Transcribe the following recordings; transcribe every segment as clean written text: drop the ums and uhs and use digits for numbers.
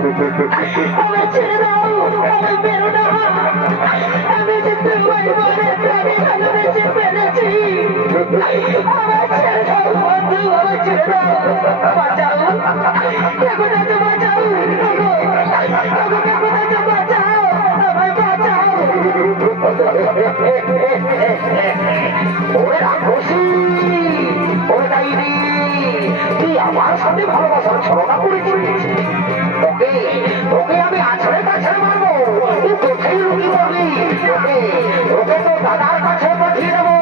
আমার ছেড়ে দাও, আমার বেরো না। আমি যে তোমার মনে প্রাণে ভালোবেসে ফেলেছি। আমার ছেড়ে দাও বন্ধু, আমার ছেড়ে দাও। বাঁচাও, কেমন আছে বাঁচাও। কেমন আছে বাঁচাও, আমায় বাঁচাও। ওরে রাক্ষসী, ওরে ডাইনি, তুই আমার সাথে ভালোবাসার ছলনা করেছিস। তোকে তোকে আমি আছড়ে কাছে মারবো, তুই কোথায় লুকি করবি? তোকে তোকে তো দাদার কাছে পাঠিয়ে দেবো,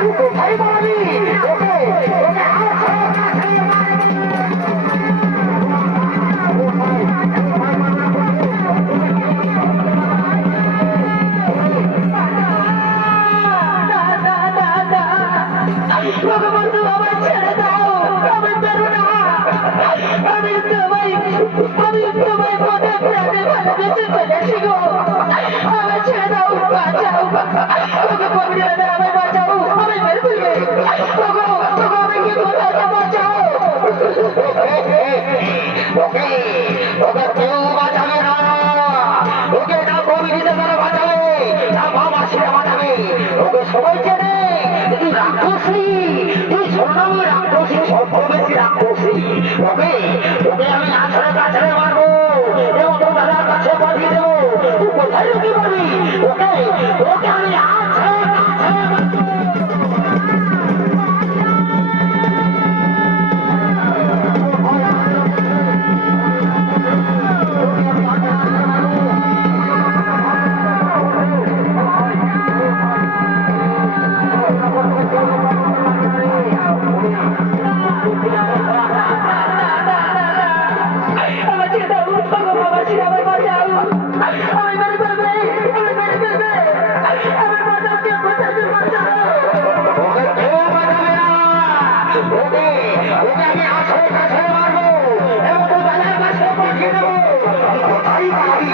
তুই কোথায় পারবি? তোকে তোকে আছড়ে কাছে বন্ধু আমার ছেড়ে দাও, আমি বেরো না। আমি তোমায় মনে প্রাণে ভালোবেসে ফেলেছি গো। আমার ছেড়ে দাও, বাঁচাও। তোকে বলবি না, আমায় বাঁচাও, আমি বের করবে। আমি কি কোথাও বাঁচাও। ওকে ওকে কেউ বাঁচাবে না। ওকে না কমিটিতে তারা বাঁচাবে, না বাবাসীরা বাঁচাবে। ওকে সবাই চেনে, তুই রাক্ষসী, তুই ছোটনামী রাক্ষসী, সর্ববেশী রাক্ষসী। ওকে ওকে আমি আছড়ে কাছড়ে মারবো এবং তোর দাদার কাছে পাঠিয়ে দেবো, তুই কোথায় লুকিয়ে পারবি? ওকে ওকে আমি আছড়ে কাছড়ে মারবো। আমার ছেড়ে দাও, বাবাসীরা আমায় বাঁচাও। আমি বের করবে, আমি বের করবে। আমার বাঁচাওকে বাঁচাতে বাঁচাও। ওকে কেউ বাঁচাবে না। ওকে ওকে আমি আছড়ে কাছড়ে মারবো এবং তোর দাদার কাছে পাঠিয়ে দেবো, তুই কোথায় পারবি?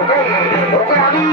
ওকে ওকে আমি